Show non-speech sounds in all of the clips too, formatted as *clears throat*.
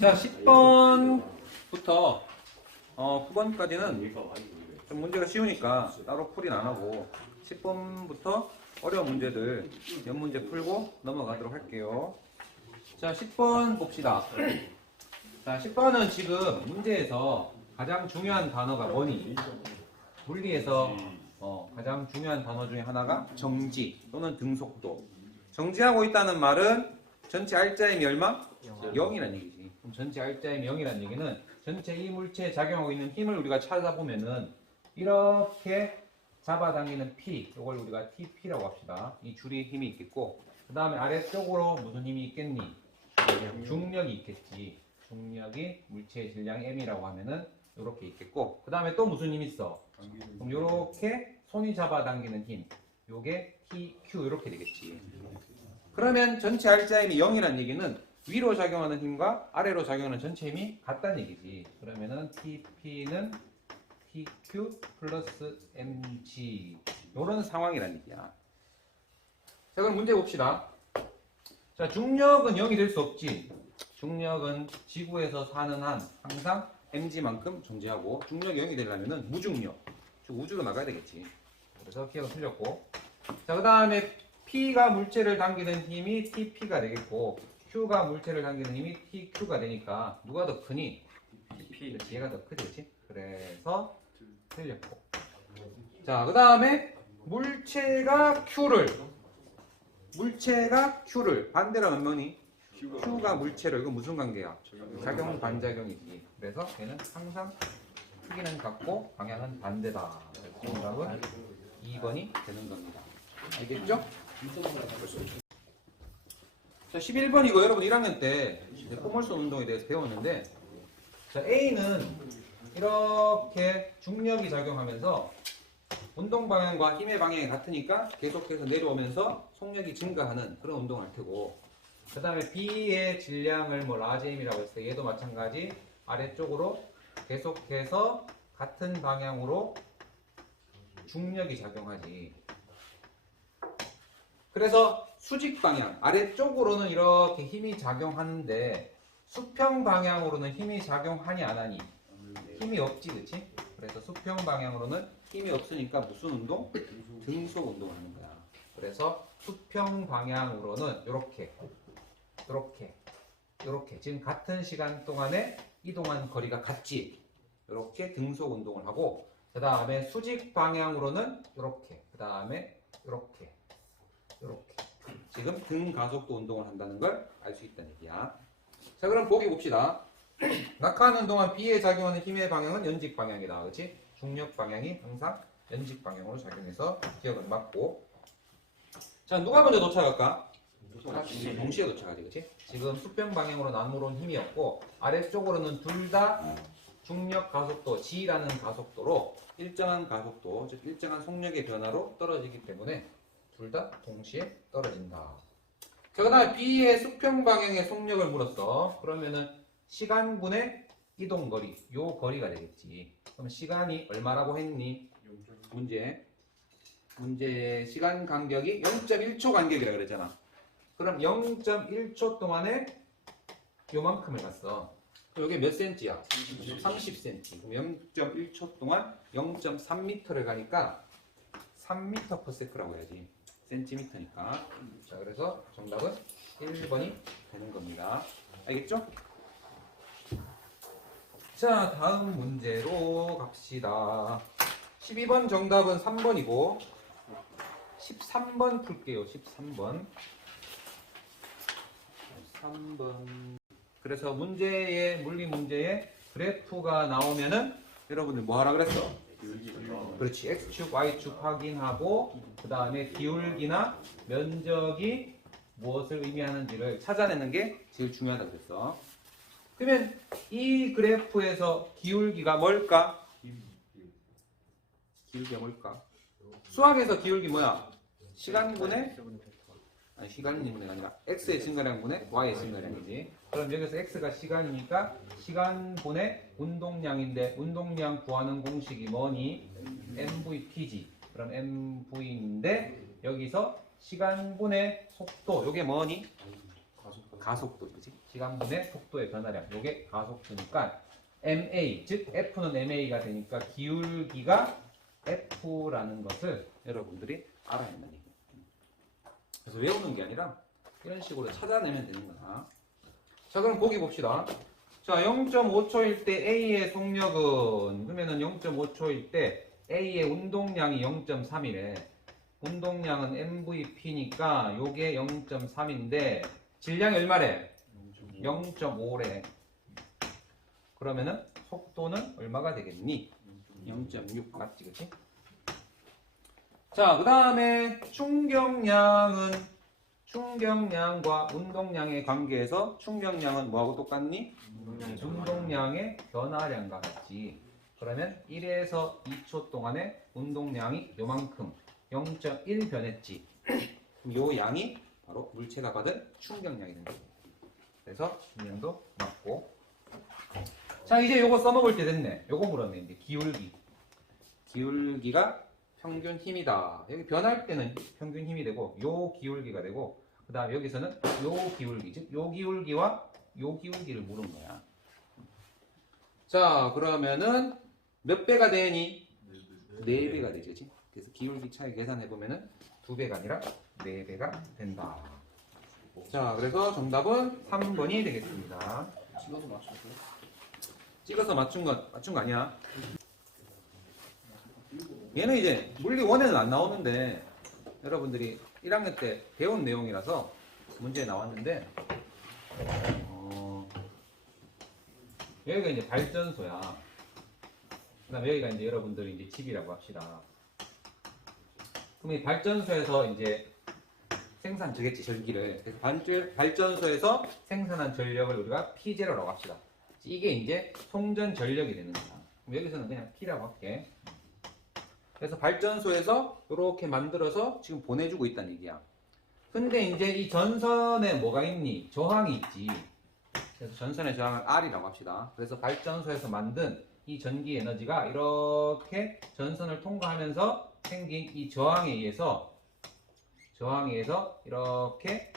자, 10번부터 어, 9번까지는 좀 문제가 쉬우니까 따로 풀이는 안 하고 10번부터 어려운 문제들 몇 문제 풀고 넘어가도록 할게요. 자, 10번 봅시다. 자, 10번은 지금 문제에서 가장 중요한 단어가 뭐니? 물리에서 어, 가장 중요한 단어 중에 하나가 정지 또는 등속도. 정지하고 있다는 말은 전체 알짜임이 얼마? 0 이라는 얘기지. 그럼 전체 알짜임이 0이라는 얘기는 전체 이 물체에 작용하고 있는 힘을 우리가 찾아보면은 이렇게 잡아당기는 P, 이걸 우리가 TP라고 합시다. 이 줄이 힘이 있겠고, 그 다음에 아래쪽으로 무슨 힘이 있겠니? 중력이 있겠지. 중력이 물체의 질량 M이라고 하면은 이렇게 있겠고, 그 다음에 또 무슨 힘이 있어? 그럼 이렇게 손이 잡아당기는 힘, 요게 TQ 이렇게 되겠지. 그러면 전체 알짜임이 0이라는 얘기는 위로 작용하는 힘과 아래로 작용하는 전체 힘이 같다는 얘기지. 그러면은 TP는 TQ 플러스 MG 이런 상황이라는 얘기야. 자 그럼 문제 봅시다. 자 중력은 0이 될 수 없지. 중력은 지구에서 사는 한 항상 mg만큼 존재하고 중력이 0이 되려면은 무중력, 즉 우주로 나가야 되겠지. 그래서 기억은 틀렸고. 자 그 다음에 P가 물체를 당기는 힘이 TP가 되겠고 Q가 물체를 당기는 힘이 TQ가 되니까 누가 더 크니? TP. 얘가 더 크지? 그래서 틀렸고. 자, 그 다음에 물체가 Q를 물체가 Q를 반대로 하면 뭐니? Q가 물체를 이거 무슨 관계야? 작용 반작용이지. 그래서 얘는 항상 크기는 같고 방향은 반대다. 그래서 정답은 2번이 되는 겁니다. 알겠죠? 자, 11번 이거 여러분 1학년 때 이제 포멀선 운동에 대해서 배웠는데 자, A는 이렇게 중력이 작용하면서 운동 방향과 힘의 방향이 같으니까 계속해서 내려오면서 속력이 증가하는 그런 운동을 할 테고 그 다음에 B의 질량을 뭐 라제임이라고 때 얘도 마찬가지 아래쪽으로 계속해서 같은 방향으로 중력이 작용하지 그래서 수직 방향 아래쪽으로는 이렇게 힘이 작용하는데 수평 방향으로는 힘이 작용하니 안 하니? 힘이 없지 그치? 그래서 수평 방향으로는 힘이 없으니까 무슨 운동? 등속 운동을 하는 거야. 그래서 수평 방향으로는 이렇게 이렇게 이렇게. 지금 같은 시간 동안에 이동한 거리가 같지? 이렇게 등속 운동을 하고 그 다음에 수직 방향으로는 이렇게 그 다음에 이렇게 이렇게 지금 등 가속도 운동을 한다는 걸 알 수 있다는 얘기야. 자 그럼 보기 봅시다. *clears throat* 낙하하는 동안 B에 작용하는 힘의 방향은 연직 방향이다. 그렇지? 중력 방향이 항상 연직 방향으로 작용해서 기억은 맞고. 자 누가 먼저 도착할까? 동시에 도착하지, 그렇지? 지금 수평 방향으로 나누러 온 힘이 없고 아래쪽으로는 둘 다 중력 가속도 G라는 가속도로 일정한 가속도, 즉 일정한 속력의 변화로 떨어지기 때문에 둘 다 동시에 떨어진다. 자, 그 다음에 B의 수평 방향의 속력을 물었어. 그러면은 시간분의 이동거리, 요 거리가 되겠지. 그럼 시간이 얼마라고 했니? 문제. 문제 시간 간격이 0.1초 간격이라 그랬잖아. 그럼 0.1초 동안에 요만큼을 갔어. 여기 몇 센치야? 30cm. 그럼 0.1초 동안 0.3m를 가니까 3m per sec라고 해야지. 센티미터니까. 자, 그래서 정답은 1번이 되는 겁니다. 알겠죠? 자, 다음 문제로 갑시다. 12번 정답은 3번이고 13번 풀게요. 13번. 3번. 그래서 문제에 물리 문제에 그래프가 나오면은 여러분들 뭐 하라 그랬어? 그렇지. x축, y축 확인하고 그 다음에 기울기나 면적이 무엇을 의미하는지를 찾아내는 게 제일 중요하다 그랬어. 그러면 이 그래프에서 기울기가 뭘까? 기울기가 뭘까? 수학에서 기울기 뭐야? 시간분의 아니 시간분의 아니라 x의 증가량분의 y의 증가량이지. 그럼 여기서 x가 시간이니까 시간분의 운동량인데 운동량 구하는 공식이 뭐니? mvp지. 그럼 mv인데 여기서 시간분의 속도 요게 뭐니? 가속도 그지? 시간분의 속도의 변화량. 요게 가속도니까 ma 즉 F는 ma가 되니까 기울기가 F라는 것을 여러분들이 알아야 얘기예요. 그래서 외우는 게 아니라 이런 식으로 찾아내면 되는 거다. 자, 그럼 보기 봅시다. 자, 0.5초일 때 A의 속력은 그러면은 0.5초일 때 A의 운동량이 0.3이래. 운동량은 MVP니까 요게 0.3인데 질량이 얼마래? 0.5래. 그러면은 속도는 얼마가 되겠니? 0.6 맞지, 그치? 자, 그 다음에 충격량은 충격량과 운동량의 관계에서 충격량은 뭐하고 똑같니? 운동량의 변화량과 같지. 그러면 1에서 2초 동안에 운동량이 요만큼 0.1 변했지. 요 양이 바로 물체가 받은 충격량이 된다. 그래서 충격도 맞고. 자, 이제 요거 써먹을 때 됐네. 요거 물었네. 이제 기울기. 기울기가 평균 힘이다. 여기 변할 때는 평균 힘이 되고 요 기울기가 되고 그 다음 여기서는 요 기울기 즉 요 기울기와 요 기울기를 물은 거야. 자 그러면은 몇 배가 되니? 네 배가 되지. 그래서 기울기 차이 계산해 보면은 두 배가 아니라 네 배가 된다. 자 그래서 정답은 3번이 되겠습니다. 찍어서 맞췄어요? 찍어서 맞춘 거 맞춘 거 아니야? 얘는 이제 물리 원에는 안 나오는데 여러분들이 1학년 때 배운 내용이라서 문제에 나왔는데 어, 여기가 이제 발전소야. 그다음 여기가 이제 여러분들이 이제 집이라고 합시다. 그럼 이 발전소에서 이제 생산 되겠지 전기를. 그래서 발전, 발전소에서 생산한 전력을 우리가 P0라고 합시다. 이게 이제 송전 전력이 되는 거야. 그럼 여기서는 그냥 P라고 할게. 그래서 발전소에서 이렇게 만들어서 지금 보내주고 있다는 얘기야. 근데 이제 이 전선에 뭐가 있니? 저항이 있지. 그래서 전선의 저항을 R이라고 합시다. 그래서 발전소에서 만든 이 전기 에너지가 이렇게 전선을 통과하면서 생긴 이 저항에 의해서 저항에 의해서 이렇게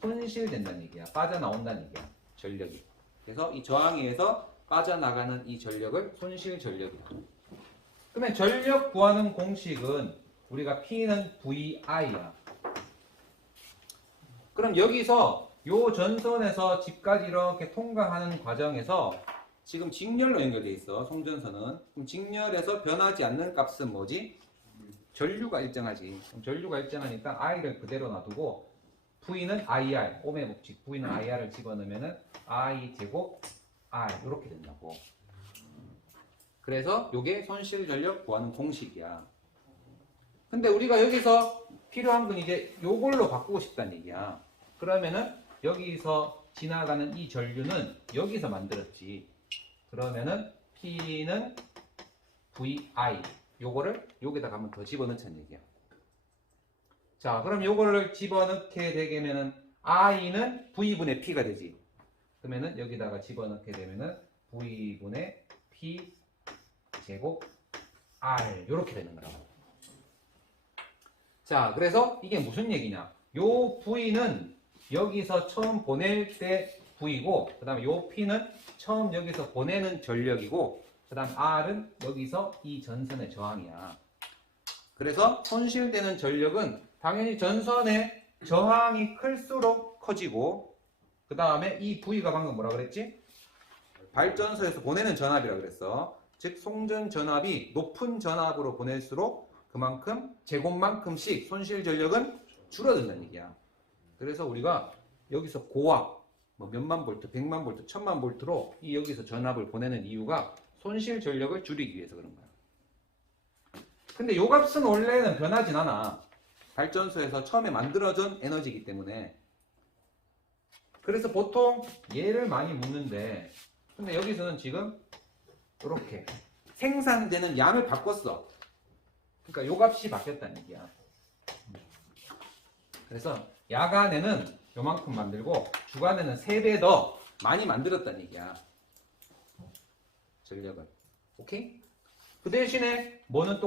손실된다는 얘기야. 빠져나온다는 얘기야. 전력이. 그래서 이 저항에 의해서 빠져나가는 이 전력을 손실 전력이야. 그러면 전력 구하는 공식은 우리가 P는 VI야. 그럼 여기서 요 전선에서 집까지 이렇게 통과하는 과정에서 지금 직렬로 연결돼 있어 송전선은 그럼 직렬에서 변하지 않는 값은 뭐지? 전류가 일정하지. 그럼 전류가 일정하니까 I를 그대로 놔두고 V는 IR, 옴의 법칙 V는 IR을 집어넣으면 은 I 제곱 R 이렇게 된다고. 그래서 요게 손실 전력 구하는 공식이야. 근데 우리가 여기서 필요한 건 이제 요걸로 바꾸고 싶다는 얘기야. 그러면은 여기서 지나가는 이 전류는 여기서 만들었지. 그러면은 P는 VI 요거를 여기다가 한번 더 집어넣자는 얘기야. 자, 그럼 요거를 집어넣게 되면은 I는 V분의 P가 되지. 그러면은 여기다가 집어넣게 되면은 V분의 P 제곱 R 이렇게 되는 거라고. 자, 그래서 이게 무슨 얘기냐? 요 V는 여기서 처음 보낼 때 V고, 그 다음에 요 P는 처음 여기서 보내는 전력이고, 그 다음 R은 여기서 이 전선의 저항이야. 그래서 손실되는 전력은 당연히 전선의 저항이 클수록 커지고, 그 다음에 이 V가 방금 뭐라 그랬지? 발전소에서 보내는 전압이라 그랬어. 즉 송전 전압이 높은 전압으로 보낼수록 그만큼 제곱만큼씩 손실 전력은 줄어든다는 얘기야. 그래서 우리가 여기서 고압 뭐 몇만 볼트, 백만 볼트, 천만 볼트로 이 여기서 전압을 보내는 이유가 손실 전력을 줄이기 위해서 그런 거야. 근데 요 값은 원래는 변하진 않아. 발전소에서 처음에 만들어진 에너지이기 때문에. 그래서 보통 얘를 많이 묻는데 근데 여기서는 지금 이렇게 생산되는 양을 바꿨어. 그러니까 요 값이 바뀌었다는 얘기야. 그래서 야간에는 요만큼 만들고 주간에는 3배 더 많이 만들었다는 얘기야. 전력을. 오케이? 그 대신에 뭐는 또